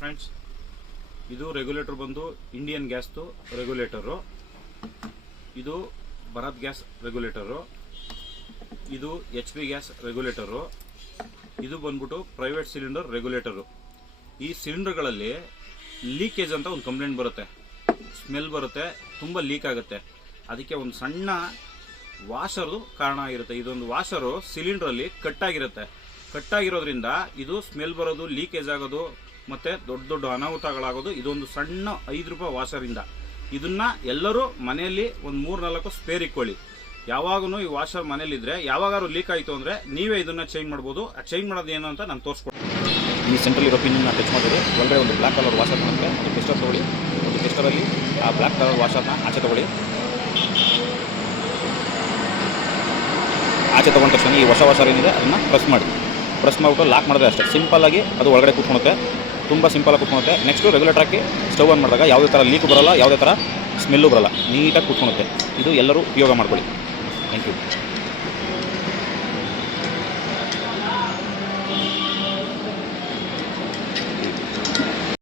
Friends, ಇದು regulator ಬಂದು Indian ಗ್ಯಾಸ್ದು ರೆಗ್ಯುಲೇಟರು. ಇದು ಭಾರತ್ ಗ್ಯಾಸ್ ರೆಗ್ಯುಲೇಟರು. ಇದು HP ಗ್ಯಾಸ್ ರೆಗ್ಯುಲೇಟರು. ಇದು ಬಂದ್ಬಿಟ್ಟು ಪ್ರೈವೇಟ್ ಸಿಲಿಂಡರ್ ರೆಗ್ಯುಲೇಟರು. ಈ ಸಿಲಿಂಡರ್ಗಳಲ್ಲಿ ಲೀಕೇಜ್ ಅಂತ ಒಂದು ಕಂಪ್ಲೇಂಟ್ ಬರುತ್ತೆ, ಸ್ಮೆಲ್ ಬರುತ್ತೆ, ತುಂಬ ಲೀಕ್ ಆಗುತ್ತೆ. ಅದಕ್ಕೆ ಒಂದು ಸಣ್ಣ ವಾಷರ್ದು ಕಾರಣ ಆಗಿರುತ್ತೆ. ಇದೊಂದು ವಾಷರು ಸಿಲಿಂಡ್ರಲ್ಲಿ ಕಟ್ಟಾಗಿರುತ್ತೆ. ಕಟ್ಟಾಗಿರೋದ್ರಿಂದ ಇದು ಸ್ಮೆಲ್ ಬರೋದು, ಲೀಕೇಜ್ ಆಗೋದು ಮತ್ತು ದೊಡ್ಡ ದೊಡ್ಡ ಅನಾಹುತಗಳಾಗೋದು ಇದೊಂದು ಸಣ್ಣ 5 ರೂಪಾಯಿ ವಾಷರಿಂದ. ಇದನ್ನು ಎಲ್ಲರೂ ಮನೆಯಲ್ಲಿ ಒಂದು 3-4 ಸ್ಪೇರ್ ಇಟ್ಕೊಳ್ಳಿ. ಯಾವಾಗೂ ಈ ವಾಷರ್ ಮನೇಲಿದ್ರೆ ಯಾವಾಗಾದ್ರು ಲೀಕ್ ಆಯಿತು ಅಂದರೆ ನೀವೇ ಇದನ್ನು ಚೇಂಜ್ ಮಾಡ್ಬೋದು. ಆ ಚೇಂಜ್ ಮಾಡೋದು ಏನು ಅಂತ ನಾನು ತೋರಿಸ್ಕೊಡ್ತೀನಿ. ಈ ಸೆಂಟ್ರಲ್ ಇರೋ ಪಿನ್ನ ಟಚ್ ಮಾಡಿದ್ರೆ ಒಳಗಡೆ ಒಂದು ಬ್ಲ್ಯಾಕ್ ಕಲರ್ ವಾಷರ್ ಬರುತ್ತೆ. ಒಂದು ಟೆಸ್ಟರ್ ತೊಗೊಳ್ಳಿ. ಒಂದು ಟೆಸ್ಟರಲ್ಲಿ ಆ ಬ್ಲ್ಯಾಕ್ ಕಲರ್ ವಾಷರ್ನ ಆಚೆ ತೊಗೊಳ್ಳಿ. ಆಚೆ ತೊಗೊಂಡ ತಕ್ಷಣ ಈ ಹೊಸ ವಾಷರ್ ಏನಿದೆ ಅದನ್ನು ಪ್ರೆಸ್ ಮಾಡಿಬಿಟ್ಟು ಲಾಕ್ ಮಾಡಿದ್ರೆ ಅಷ್ಟೇ. ಸಿಂಪಲ್ಲಾಗಿ ಅದು ಒಳಗಡೆ ಕೂತ್ಕೊಳುತ್ತೆ. ತುಂಬ ಸಿಂಪಲಾಗಿ ಕೂತ್ಕೊಳುತ್ತೆ. ನೆಕ್ಸ್ಟು ರೆಗ್ಯುಲೇಟರ್ ಹಾಕಿ ಸ್ಟವ್ ಆನ್ ಮಾಡಿದಾಗ ಯಾವುದೇ ಥರ ಲೀಕ್ ಬರೋಲ್ಲ, ಯಾವುದೇ ಥರ ಸ್ಮೆಲ್ಲು ಬರೋಲ್ಲ, ನೀಟಾಗಿ ಕೂತ್ಕೊಳುತ್ತೆ. ಇದು ಎಲ್ಲರೂ ಉಪಯೋಗ ಮಾಡ್ಕೊಳ್ಳಿ. Thank you.